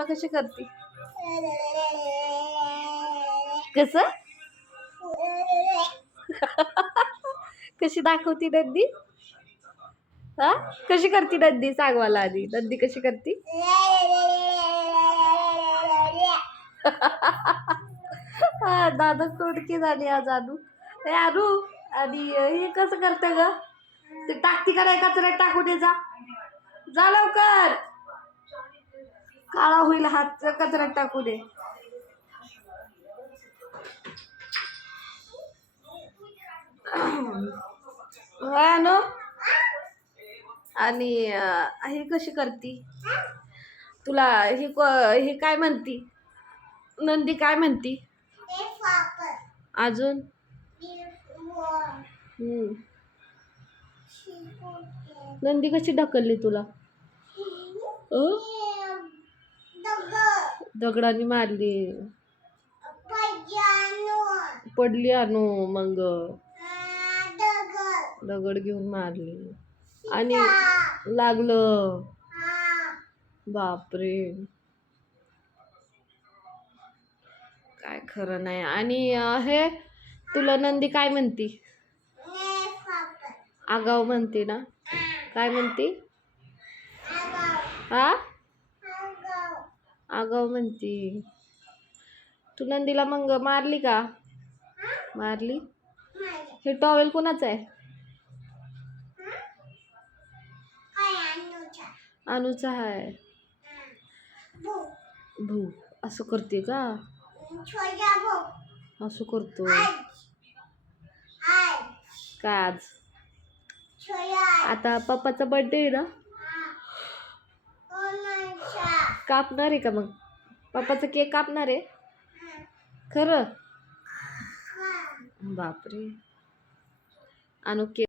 तुला कशी करते? कस? कशी दाखवती नंदी हा? कशी करती नंदी सांग मला आधी. नंदी कशी करती? हा दादा तोडकी झाली आज अनु. ए अनु आणि हे कसं करते ग? ते टाकती का नाही कचऱ्यात टाकू दे जा. जा लवकर. काळा होईल हात कचऱ्यात टाकू दे. आणि हे कशी करती? तुला हे हे काय म्हणती? नंदी काय म्हणती? अजून? नंदी कशी ढकलली तुला? दगडाने मारली. पडली आणू मग. दगड घेऊन मारली. आणि लागलं. बापरे. काय खरं नाही. आणि हे तुला नंदी काय म्हणती? आगाव म्हणते ना? काय म्हणते? हा आगाव म्हणती. तू नंदीला मग मारली का? मारली? हे टॉवेल कोणाचं आहे? अनुचा आहे भू. असं करते का? असं करतो. काय आज? आता पप्पाचा बर्थडे आहे ना? कापणार आहे का मग? पप्पाचा केक कापणार आहे? खरं? बापरे. अनु केक.